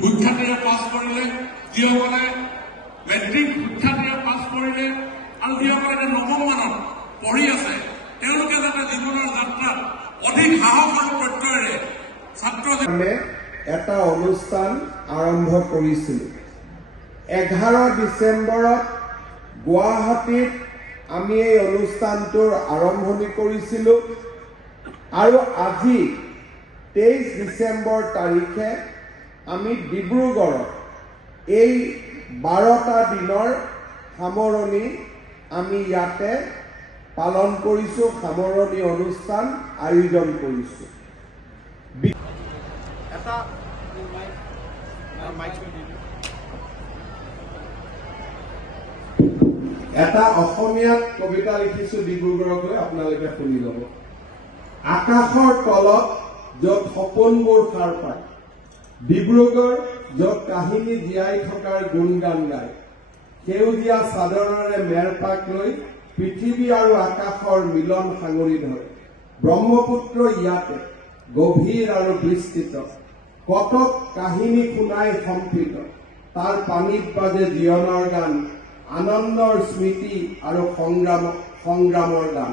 শিক্ষাৰ্থীৰে পাছ কৰিলে, যিসকলে মেট্ৰিক শিক্ষাৰ্থীৰে পাছ কৰিলে আৰু যিসকলে নৱম মানত পঢ়ি আছে, তেওঁলোকে যাতে জীৱনৰ যাত্ৰাত অধিক সাহস আৰু প্ৰত্যয়েৰে ছাত্ৰ এটা অনুষ্ঠান আৰম্ভ কৰিছিল। 11 ডিচেম্বৰত গুৱাহাটীত আমি এই অনুষ্ঠানটোৰ আৰম্ভণি কৰিছিলোঁ আৰু আজি 23 ডিচেম্বৰ তাৰিখে আমি ডিব্ৰুগড়ত এই 12টা দিনৰ সামৰণি আমি ইয়াতে পালন কৰিছোঁ, সামৰণি অনুষ্ঠান আয়োজন কৰিছোঁ। এটা অসমীয়াত কবিতা লিখিছোঁ ডিব্ৰুগড়ক লৈ, আপোনালোকে শুনি ল'ব। আকাশৰ তলত য'ত সপোনবোৰ সাৰ পায়, ডিব্ৰুগড় য'ত কাহিনী জীয়াই থকাৰ গুণগান গায়, সেউজীয়া চাদৰেৰে মেৰপাক লৈ পৃথিৱী আৰু আকাশৰ মিলন সাঙুৰি ধৰে। ব্ৰহ্মপুত্ৰ ইয়াতে গভীৰ আৰু বিস্তৃত, কটক কাহিনী শুনাই সম্প্ৰীত, তাৰ পানীত বাজে জীৱনৰ গান, আনন্দৰ স্মৃতি আৰু সংগ্ৰামৰ গান।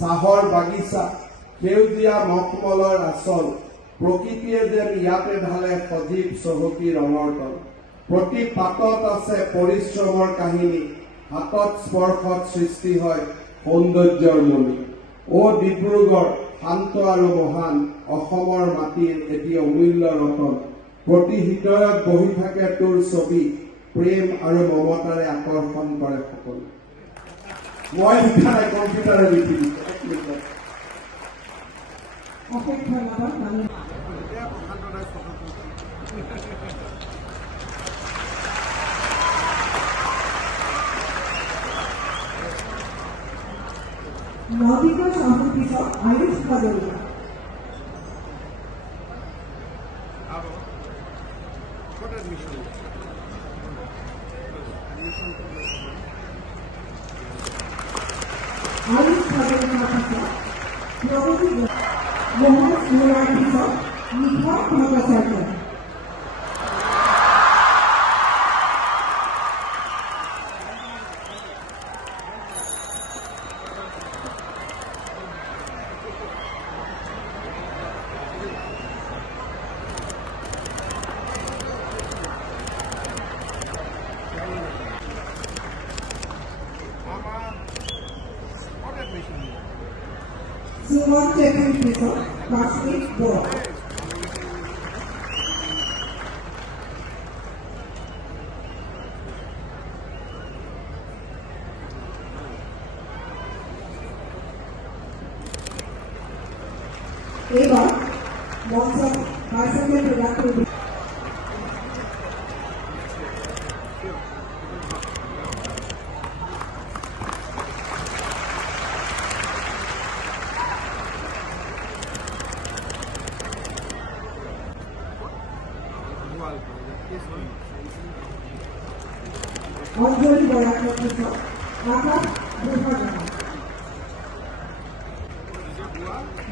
চাহৰ বাগিচা, সেউজীয়া মখমলৰ আচল, প্ৰকৃতিয়ে যেন ইয়াতে ঢালে সজীৱ চহকী ৰঙৰ তল। প্ৰতি পাতত আছে পৰিশ্ৰমৰ কাহিনী, হাতত স্পৰ্শত সৃষ্টি হয় সৌন্দৰ্যৰ মণি। অ' ডিব্ৰুগড় শান্ত আৰু মহান, অসমৰ মাটিৰ এটি অমূল্য ৰতন। প্ৰতি হৃদয়ত বহি থাকে তোৰ ছবি, প্ৰেম আৰু মমতাৰে আকৰ্ষণ কৰে সকলো। মই লিখা নাই, কম্পিউটাৰে লিখি দিছে। নদীকা সংস্কৃতিক আয়ুষ ভাগৰিয়া আয়ুষ ভাগৰিয়া মহান স্কুলৰ পিছত নিশা Bhattacharya Suman Chekun Pisot, Classmate Board. Ebar, Monson, Bicycle Productive. অঞ্জলি বৰাকৰ পিছত আকাশ দুৰ্গাজনা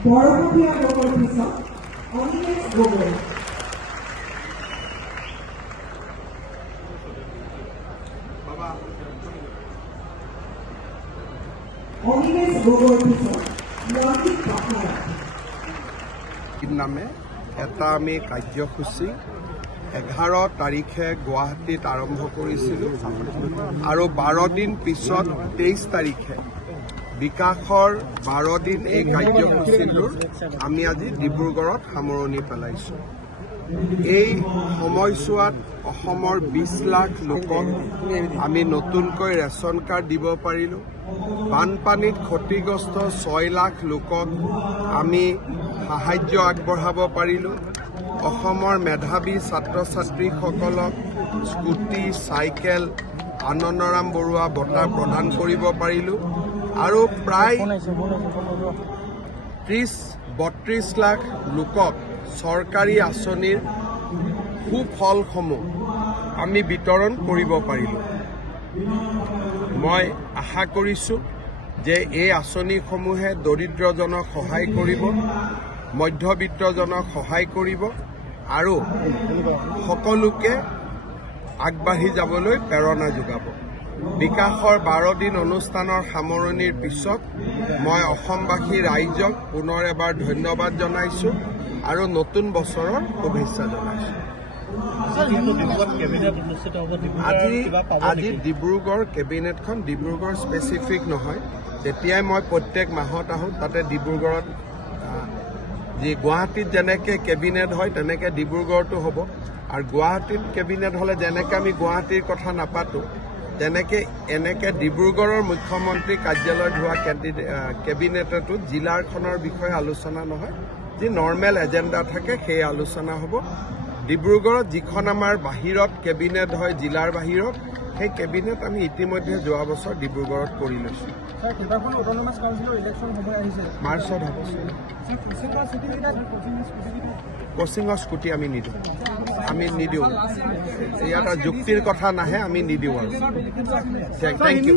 বৰপতীয়া গগৈৰ পিছত অনিমেষ গগৈ অনিমেষ গগৈৰ পিছত মন্দিৰ পাটনায়ক নামে এটা আমি কাৰ্যসূচী 11 তাৰিখে গুৱাহাটীত আৰম্ভ কৰিছিলোঁ আৰু 12 দিন পিছত 23 তাৰিখে বিকাশৰ 12 দিন এই কাৰ্যসূচীটোৰ আমি আজি ডিব্ৰুগড়ত সামৰণি পেলাইছোঁ। এই সময়ছোৱাত অসমৰ 20 লাখ লোকক আমি নতুনকৈ ৰেচন কাৰ্ড দিব পাৰিলোঁ। বানপানীত ক্ষতিগ্ৰস্ত 6 লাখ লোকক আমি সাহায্য আগবঢ়াব পাৰিলোঁ। অসমৰ মেধাৱী ছাত্ৰ ছাত্ৰীসকলক স্কুটি চাইকেল আনন্দৰাম বৰুৱা বঁটা প্ৰদান কৰিব পাৰিলোঁ আৰু প্ৰায় 30-32 লাখ লোকক চৰকাৰী আঁচনিৰ সুফলসমূহ আমি বিতৰণ কৰিব পাৰিলোঁ। মই আশা কৰিছোঁ যে এই আঁচনিসমূহে দৰিদ্ৰজনক সহায় কৰিব, মধ্যবিত্তজনক সহায় কৰিব আৰু সকলোকে আগবাঢ়ি যাবলৈ প্ৰেৰণা যোগাব। বিকাশৰ 12 দিন অনুষ্ঠানৰ সামৰণিৰ পিছত মই অসমবাসী ৰাইজক পুনৰ এবাৰ ধন্যবাদ জনাইছোঁ আৰু নতুন বছৰৰ শুভেচ্ছা জনাইছোঁ। আজি ডিব্ৰুগড় কেবিনেটখন ডিব্ৰুগড় স্পেচিফিক নহয়, যেতিয়াই মই প্ৰত্যেক মাহত আহোঁ তাতে ডিব্ৰুগড়ত যি গুৱাহাটীত যেনেকৈ কেবিনেট হয় তেনেকৈ ডিব্ৰুগড়তো হ'ব আৰু গুৱাহাটীত কেবিনেট হ'লে যেনেকৈ আমি গুৱাহাটীৰ কথা নাপাতোঁ এনেকৈ ডিব্ৰুগড়ৰ মুখ্যমন্ত্ৰী কাৰ্যালয়ত হোৱা কেবিনেটতো জিলাখনৰ বিষয়ে আলোচনা নহয়, যি নৰ্মেল এজেণ্ডা থাকে সেই আলোচনা হ'ব। ডিব্ৰুগড়ত যিখন আমাৰ বাহিৰত কেবিনেট হয় জিলাৰ বাহিৰত, সেই কেবিনেট আমি ইতিমধ্যে যোৱা বছৰ ডিব্ৰুগড়ত কৰি লৈছোঁ। মাৰ্চত হ'ব। কোচিঙৰ স্কুটি আমি নিদিওঁ। ইয়াত যুক্তিৰ কথা নাহে, আমি নিদিওঁ আৰু। Thank U.